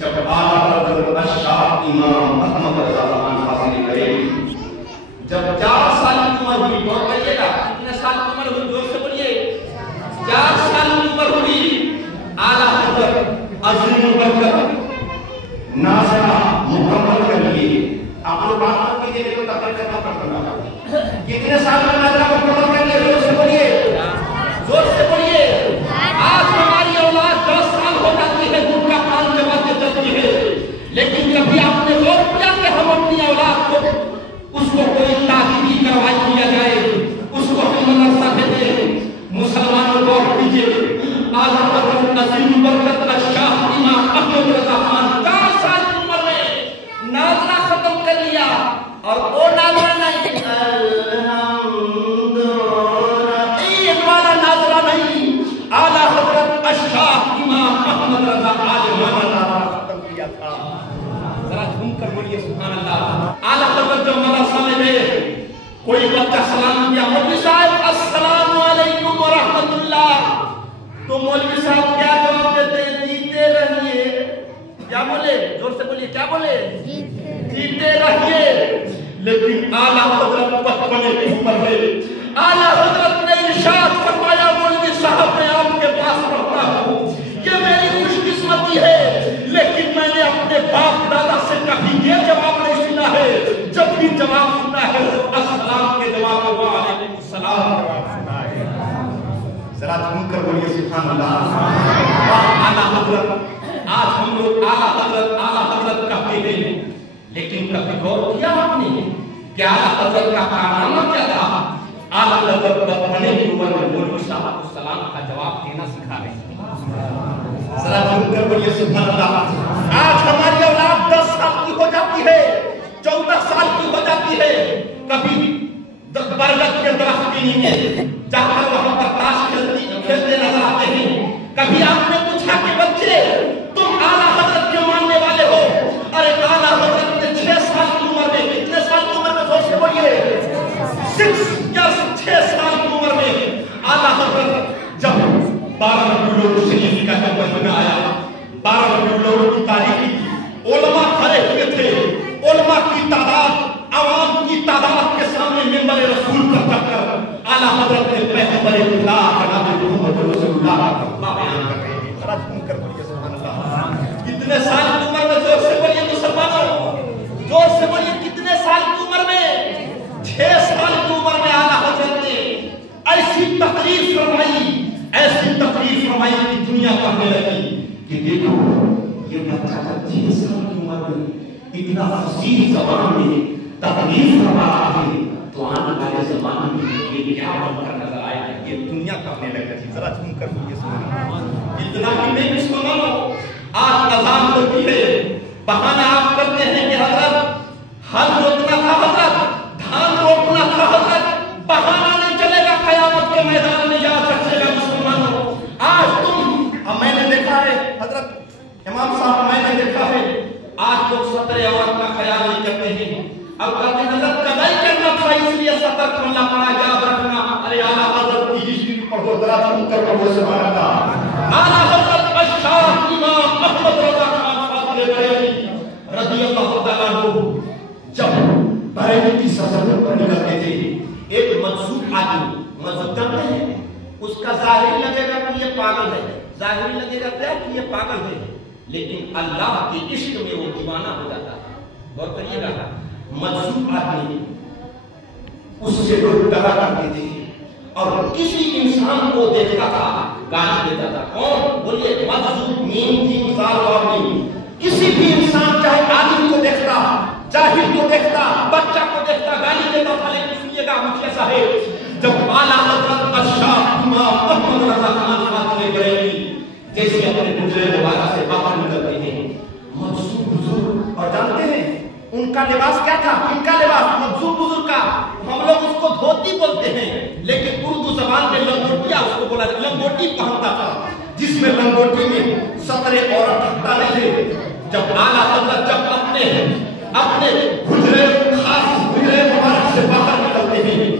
جب آلہ شاہ امام احمد رضا خان حاضری کرے، جب 4 سال کی عمر ہوئی، بہت کہیے گا کتنے سال کی عمر ہوئی، زور سے بولیے، 4 سال کی عمر ہوئی، اعلیٰ حضرت عظیم البرکت ناظرہ مکمل کر لیے۔ آپ لوگ بات کر کے دیکھو تقریر کرنا پڑتا ہے، کتنے سال میں ناظرہ مکمل کر لیے؟ زور سے بولیے، زور سے بولیے۔ آج ہماری اولاد 10 سال ہو جاتی ہے، دودھ کا پان چباتے چلتی ہے، لیکن کبھی آپ نے غور کیا کہ ہم اپنی اولاد کو اس کو کوئی تعلیمی کروائی دیا جائے، اس کو ہم مدرسہ بھیجیں؟ مسلمانوں کو دیجیے، اعلیٰ حضرت عظیم البرکت شاہ امام احمد رضا خان 4 سال کی عمر میں ناظرہ ختم کر لیا، اور وہ ناظرہ نہیں، عید والا ناظرہ نہیں، اعلیٰ حضرت شاہ امام احمد رضا عالمانہ ناظرہ ختم کیا تھا۔ ذرا جھوم کر بولیے سبحان اللہ۔ اعلیٰ حضرت جب مدرسہ میں گئے، کوئی بچہ سلام کیا، مولوی صاحب السلام علیکم ورحمۃ اللہ، تو مولوی صاحب کیا جواب دیتے ہیں؟ جیتے رہیے۔ کیا بولے؟ زور سے بولیے، کیا بولے؟ جیتے رہیے۔ لیکن اعلیٰ حضرت بچپنے کی عمر ہے، اعلیٰ حضرت نے ارشاد فرمایا، مولوی صاحب میں آپ کے پاس پڑھتا ہوں، یہ میری خوش قسمتی ہے، لیکن میں نے اپنے باپ دادا سے کبھی یہ جواب نہیں سنا ہے، جب بھی جواب سنا ہے السلام کے جواب میں وعلیکم السلام جواب سنا ہے۔ ذرا جھوم کر بولیے سبحان اللہ۔ اعلیٰ حضرت، آج ہم لوگ اعلیٰ حضرت کہتے ہیں، لیکن کبھی غور کیا آپ نے کہ اعلیٰ حضرت کا کارنامہ کیا تھا؟ اعلیٰ حضرت بڑھنے کی عمر میں مولوی صاحب کو سلام کا جواب دینا سکھا رہے ہیں۔ ذرا جھوم کر بولیے سبحان اللہ۔ آج ہماری اولاد 10 سال کی ہو جاتی ہے، 14 سال کی ہو جاتی ہے، کبھی برگد کے درخت کے نیچے جا کر وہاں پر تاش کھیلتے نظر آتے ہیں۔ کبھی آپ نے پوچھا کہ بچے تم اعلیٰ حضرت کے ماننے والے ہو؟ ارے اعلیٰ حضرت نے 6 سال کی عمر میں، کتنے سال کی عمر میں؟ زور سے بولیے، 6 سال کی عمر میں اعلیٰ حضرت جب 12 ربیع الاول شریف کا جب مہینہ آیا، 12 ربیع الاول کی تاریخ، علماء کھڑے ہوئے تھے، علماء کی تعداد عوام کی تعداد کے سامنے منبر رسول پر چڑھ کر اعلیٰ حضرت نے پیغمبر خدا جناب محمد رسول اللہ کا بیان کر رہے ہیں۔ ذرا سن کر بولیے سبحان اللہ۔ کتنے سال کی عمر میں؟ زور سے بولیے مسلمانوں، زور سے بولیے، کتنے سال کی عمر میں؟ 6 سال کی عمر میں اعلیٰ حضرت نے ایسی تقریر فرمائی، ایسی تقریر فرمائی کہ دنیا کہنے لگی کہ دیکھو یہ بچہ 6 سال کی عمر میں اتنا فصیح زبان میں تقریر فرما رہا ہے، تو آنے والے زمانے میں یہ کیا بن کر نظر آئے گا؟ یہ دنیا کہنے لگی۔ ذرا سن کر بولیے سبحان اللہ۔ اتنا ہی نہیں مسلمانوں، آج اذان ہوتی ہے، بہانہ آپ کرتے ہیں کہ حضرت ہل روکنا تھا، حضرت دھان روکنا تھا، حضرت بہانہ نہیں چلے گا، قیامت کے میدان میں یاد رکھے گا مسلمانوں۔ آج میں نے دیکھا ہے حضرت امام صاحب، میں نے دیکھا ہے آج لوگ 17 اوقات کا خیال نہیں کرتے ہیں، اب کہتے ہیں حضرت قضائی کرنا تھا اس لیے 17 کرنا پڑا، یاد رکھنا۔ ارے اعلیٰ حضرت کی ہسٹری پڑھو، ذرا سن کر پڑھو سبحان اللہ۔ اعلیٰ حضرت شاہ امام احمد رضا خان بریلوی رضی اللہ تعالیٰ عنہ جب بریلی کی سرزمین پر نکلتے تھے، ایک مجذوب آدمی، مجذوب جانتے ہیں، اس کا ظاہری لگے گا کہ یہ پاگل ہے، ظاہری لگے گا کہ یہ پاگل ہے، لیکن اللہ کے عشق میں وہ دیوانہ ہو جاتا ہے۔ غور کریے گا، مجذوب آدمی اس سے لوگ ڈرا کرتے تھے، اور کسی انسان کو دیکھتا تھا گالی دیتا تھا۔ کون؟ بولیے، مجذوب، میم کی مثال اور نہیں، کسی بھی انسان چاہے عالم کو دیکھتا، جاہل کو دیکھتا، بچہ کو دیکھتا، گالی دیتا تھا۔ لیکن سنیے گا مجھے صاحب، جب اعلیٰ حضرت شاہ امام احمد رضا خان خاتون بریلوی جیسے اپنے گزرے مبارک سے باہر نکل رہے ہیں، مجذوب بزرگ، اور جانتے ہیں ان کا لباس کیا تھا؟ ان کا لباس مجذوب بزرگ کا، ہم لوگ اس کو دھوتی بولتے ہیں، لیکن اردو زبان میں لنگوٹیا اس کو بولا، لنگوٹی پہنتا تھا، جس میں لنگوٹی میں 17 عورت ہٹتا نہیں تھے۔ جب اعلیٰ حضرت جب اپنے حجرے، خاص حجرے مبارک سے باہر نکلتے ہیں،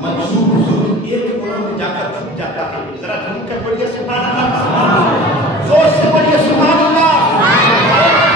مجذوب بزرگ ایک کونے میں جا کر چھپ جاتا ہے۔ ذرا جھوم کر بولیے سبحان اللہ، زور سے بولیے سبحان اللہ۔